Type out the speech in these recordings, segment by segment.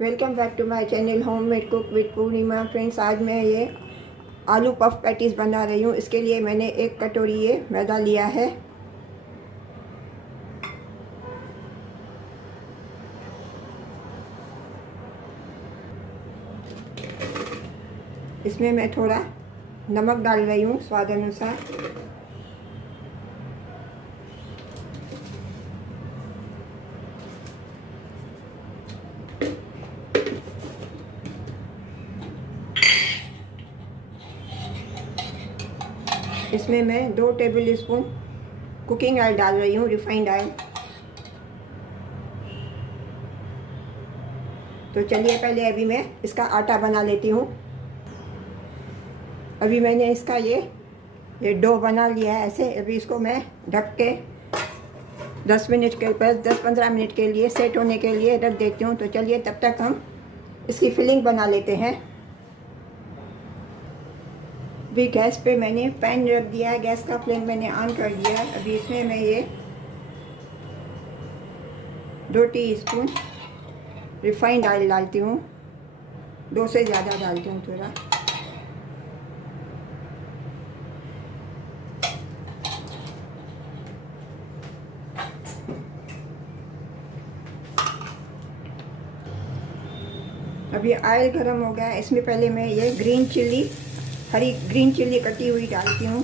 Welcome back to my channel homemade cook with Purnima. Friends, आज मैं ये आलू पफ पैटीज़ बना रही हूँ। इसके लिए मैंने 1 कटोरी ये मैदा लिया है। इसमें मैं थोड़ा नमक डाल रही हूँ स्वाद अनुसार। इसमें मैं 2 टेबल स्पून कुकिंग ऑयल डाल रही हूँ, रिफाइंड ऑयल। तो चलिए पहले अभी मैं इसका आटा बना लेती हूँ। अभी मैंने इसका ये डो बना लिया है ऐसे। अभी इसको मैं ढक के 10-15 मिनट के लिए सेट होने के लिए रख देती हूँ। तो चलिए तब तक हम इसकी फिलिंग बना लेते हैं। अभी गैस पे मैंने पैन रख दिया है, गैस का फ्लेम मैंने ऑन कर दिया है। अभी इसमें मैं ये 2 टीस्पून रिफाइंड ऑयल डालती हूँ। 2 से ज़्यादा डालती हूँ थोड़ा। अभी ऑयल गर्म हो गया है। इसमें पहले मैं ये हरी ग्रीन चिल्ली कटी हुई डालती हूँ।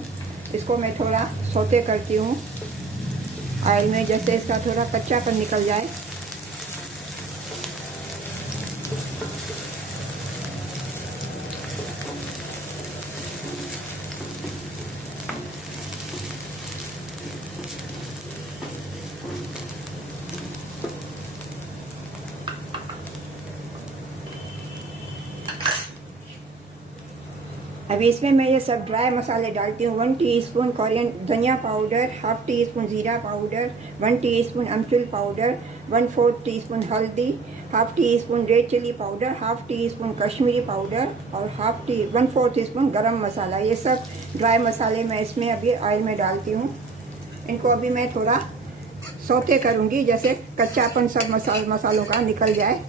इसको मैं थोड़ा सौते करती हूँ ऑयल में, जैसे इसका थोड़ा कच्चापन निकल जाए। अभी इसमें मैं ये सब ड्राई मसाले डालती हूँ। 1 टीस्पून धनिया पाउडर, हाफ टी स्पून ज़ीरा पाउडर, 1 टीस्पून अमचूर पाउडर, 1/4 टीस्पून हल्दी, half teaspoon red chilli powder, half teaspoon Kashmiri powder और 1/4 टीस्पून गरम मसाला। ये सब ड्राई मसाले मैं इसमें अभी ऑयल में डालती हूँ। इनको अभी मैं थोड़ा सौते करूँगी, जैसे कच्चापन सब मसालों का निकल जाए।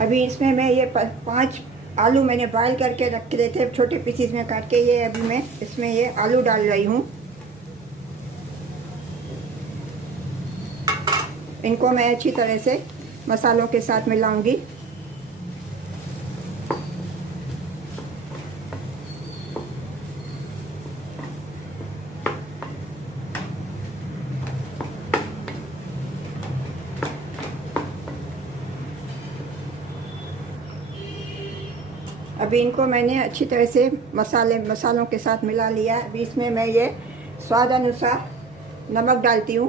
अभी इसमें मैं ये 5 आलू मैंने बॉयल करके रखे थे छोटे पीसीस में काट के। ये अभी मैं इसमें ये आलू डाल रही हूँ। इनको मैं अच्छी तरह से मसालों के साथ मिलाऊंगी। अभी इनको मैंने अच्छी तरह से मसालों के साथ मिला लिया। अभी इसमें मैं ये स्वाद अनुसार नमक डालती हूँ।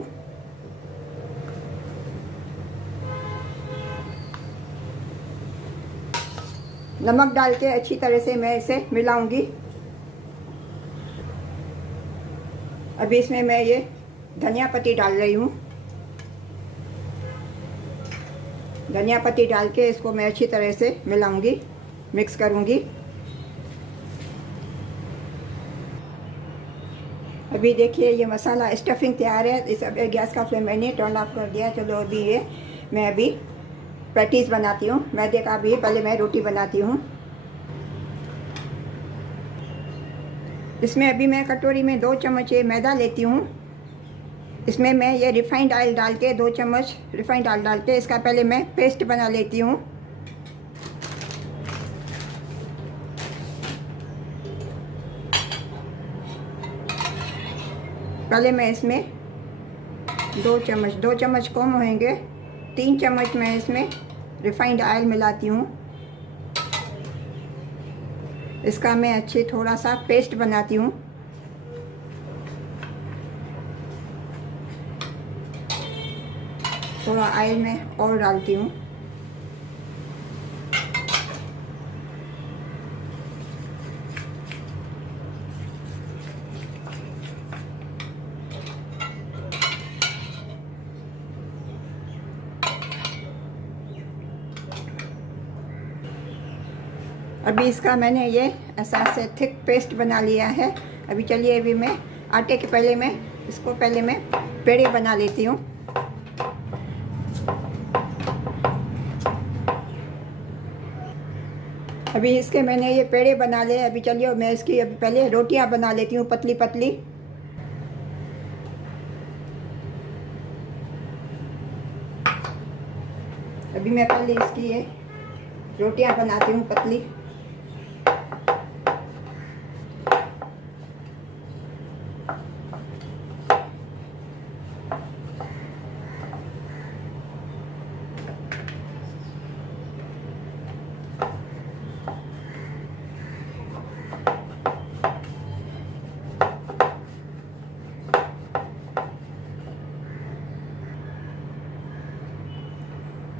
नमक डाल के अच्छी तरह से मैं इसे मिलाऊंगी। अभी इसमें मैं ये धनिया पत्ती डाल रही हूँ। धनिया पत्ती डाल के इसको मैं अच्छी तरह से मिलाऊंगी, मिक्स करूंगी। अभी देखिए ये मसाला स्टफिंग तैयार है। इस अब गैस का फ्लेम मैंने टर्न ऑफ कर दिया। चलो अभी मैं पैटीज बनाती हूँ। मैदे का भी पहले मैं रोटी बनाती हूँ। इसमें अभी मैं कटोरी में 2 चम्मच ये मैदा लेती हूँ। इसमें मैं ये रिफाइंड ऑयल डाल के 2 चम्मच रिफाइंड ऑयल डाल के इसका पहले मैं पेस्ट बना लेती हूँ। पहले मैं इसमें 2 चम्मच कम होंगे, 3 चम्मच मैं इसमें रिफाइंड ऑयल मिलाती हूँ। इसका मैं अच्छे थोड़ा सा पेस्ट बनाती हूँ। थोड़ा ऑयल में और डालती हूँ। अभी इसका मैंने ये ऐसा से थिक पेस्ट बना लिया है। अभी चलिए अभी मैं आटे के पहले मैं पेड़े बना लेती हूँ। अभी इसके मैंने ये पेड़े बना लिए। अभी चलिए मैं इसकी अभी पहले रोटियां बना लेती हूँ पतली पतली। अभी मैं पहले इसकी ये रोटियां बनाती हूँ पतली।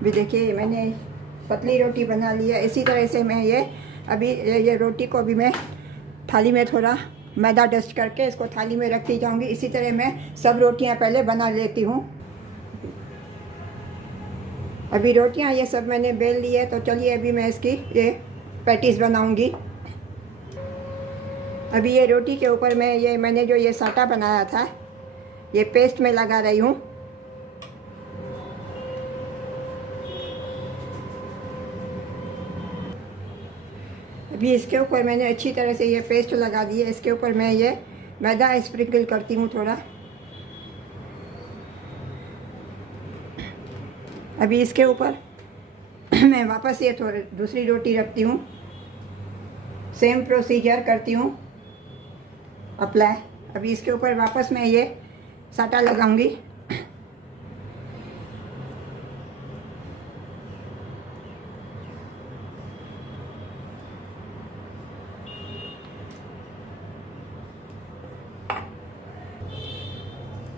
भी देखिए मैंने पतली रोटी बना ली है। इसी तरह से मैं ये रोटी को अभी मैं थाली में थोड़ा मैदा डस्ट करके इसको थाली में रखती जाऊंगी। इसी तरह मैं सब रोटियां पहले बना लेती हूँ। अभी रोटियां ये सब मैंने बेल ली है, तो चलिए अभी मैं इसकी ये पैटीज बनाऊंगी। अभी ये रोटी के ऊपर मैंने जो ये साटा बनाया था ये पेस्ट में लगा रही हूँ। अभी इसके ऊपर मैंने अच्छी तरह से ये पेस्ट लगा दी है। इसके ऊपर मैं ये मैदा स्प्रिंकल करती हूँ थोड़ा। अभी इसके ऊपर मैं वापस ये थोड़ी दूसरी रोटी रखती हूँ। सेम प्रोसीजर करती हूँ अप्लाई। अभी इसके ऊपर वापस मैं ये साटा लगाऊंगी।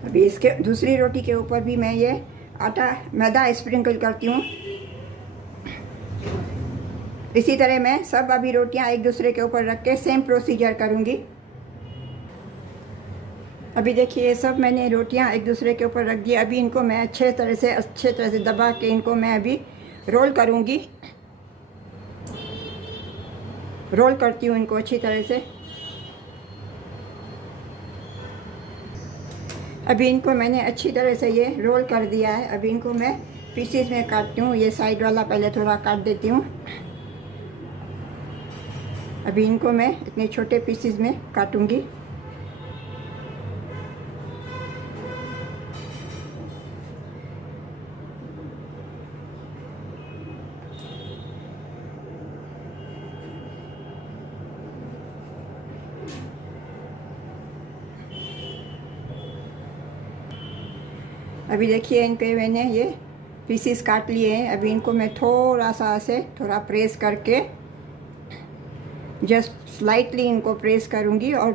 अभी इसके दूसरी रोटी के ऊपर भी मैं ये मैदा स्प्रिंकल करती हूँ। इसी तरह मैं सब अभी रोटियां एक दूसरे के ऊपर रख के सेम प्रोसीजर करूँगी। अभी देखिए ये सब मैंने रोटियां एक दूसरे के ऊपर रख दी। अभी इनको मैं अच्छे तरह से दबा के इनको मैं अभी रोल करूँगी। रोल करती हूँ इनको अच्छी तरह से। अभी इनको मैंने अच्छी तरह से ये रोल कर दिया है। अभी इनको मैं पीसेस में काटती हूँ। ये साइड वाला पहले थोड़ा काट देती हूँ। अभी इनको मैं इतने छोटे पीसेस में काटूंगी। अभी देखिए इनके मैंने ये पीसेस काट लिए हैं। अभी इनको मैं थोड़ा सा ऐसे थोड़ा प्रेस करके जस्ट स्लाइटली इनको प्रेस करूँगी और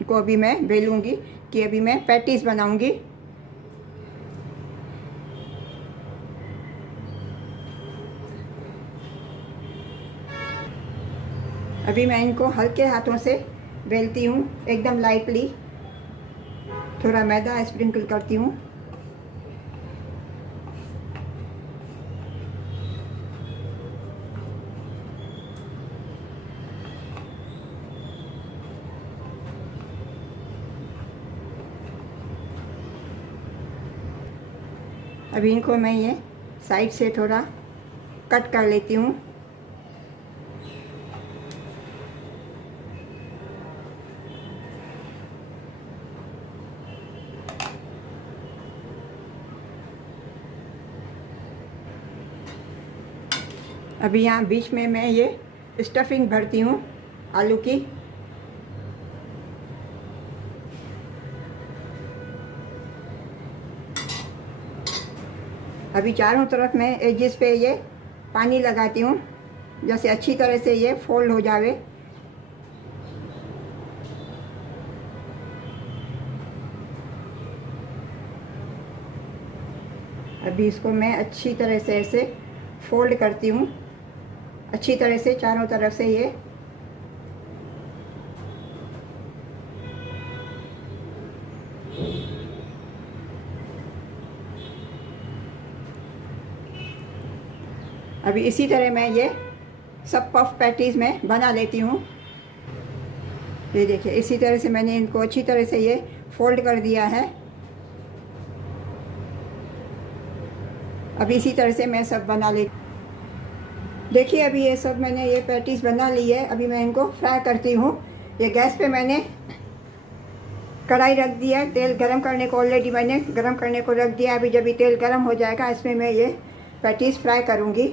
इनको अभी मैं बेलूँगी कि अभी मैं पैटीज बनाऊँगी। अभी मैं इनको हल्के हाथों से बेलती हूँ, एकदम लाइटली। थोड़ा मैदा स्प्रिंकल करती हूँ। अभी इनको मैं ये साइड से थोड़ा कट कर लेती हूँ। अभी यहाँ बीच में मैं ये स्टफिंग भरती हूँ आलू की। अभी चारों तरफ मैं एजेस पे ये पानी लगाती हूँ, जैसे अच्छी तरह से ये फोल्ड हो जावे। अभी इसको मैं अच्छी तरह से ऐसे फोल्ड करती हूँ, अच्छी तरह से चारों तरफ से ये। अभी इसी तरह मैं ये सब पफ पैटीज़ मैं बना लेती हूँ। ये देखिए, इसी तरह से मैंने इनको अच्छी तरह से ये फोल्ड कर दिया है। अब इसी तरह से मैं सब बना लेती। देखिए, अभी ये सब मैंने ये पैटीज़ बना ली है। अभी मैं इनको फ्राई करती हूँ। ये गैस पे मैंने कढ़ाई रख दिया, तेल गरम करने को ऑलरेडी मैंने गरम करने को रख दिया। अभी जब ये तेल गरम हो जाएगा, इसमें मैं ये पैटीज़ फ्राई करूँगी।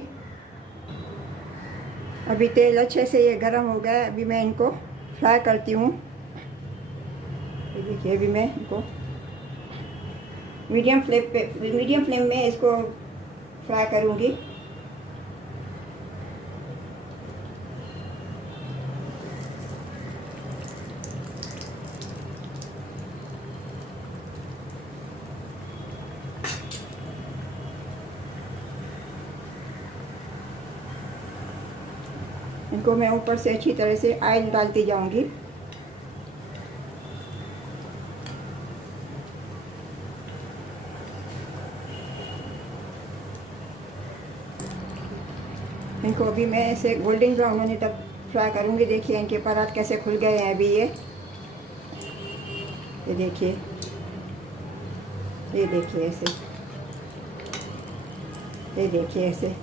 अभी तेल अच्छे से ये गरम हो गया है। अभी मैं इनको फ्राई करती हूँ। देखिए, अभी मैं इनको मीडियम फ्लेम में इसको फ्राई करूँगी। इनको मैं ऊपर से अच्छी तरह से ऑयल डालती जाऊंगी। इनको अभी मैं ऐसे गोल्डन ब्राउन होने तक फ्राई करूंगी। देखिए, इनके परात कैसे खुल गए हैं अभी ये देखिए, ये देखिए ऐसे, ये देखिए ऐसे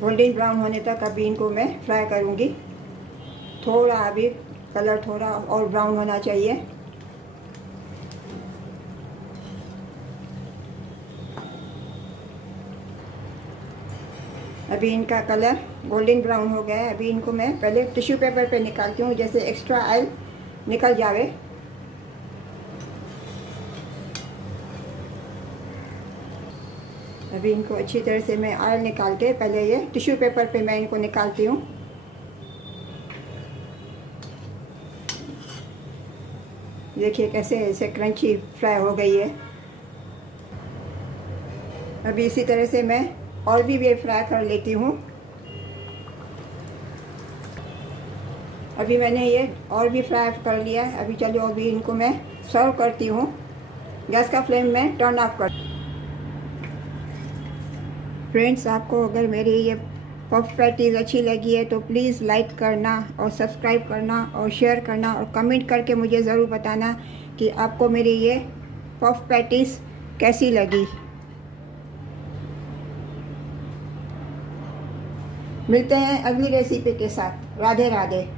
गोल्डन ब्राउन होने तक अभी इनको मैं फ्राई करूंगी। थोड़ा अभी कलर थोड़ा और ब्राउन होना चाहिए। अभी इनका कलर गोल्डन ब्राउन हो गया है। अभी इनको मैं पहले टिश्यू पेपर पे निकालती हूँ, जैसे एक्स्ट्रा ऑयल निकल जावे। अभी इनको अच्छी तरह से मैं ऑयल निकाल के पहले ये टिश्यू पेपर पे मैं इनको निकालती हूँ। देखिए कैसे ऐसे क्रंची फ्राई हो गई है। अभी इसी तरह से मैं और भी ये फ्राई कर लेती हूँ। अभी मैंने ये और भी फ्राई कर लिया है। अभी चलो, अभी इनको मैं सर्व करती हूँ। गैस का फ्लेम मैं टर्न ऑफ कर। फ्रेंड्स, आपको अगर मेरी ये पफ पैटीज़ अच्छी लगी है तो प्लीज़ लाइक करना और सब्सक्राइब करना और शेयर करना और कमेंट करके मुझे ज़रूर बताना कि आपको मेरी ये पफ पैटीज़ कैसी लगी। मिलते हैं अगली रेसिपी के साथ। राधे राधे।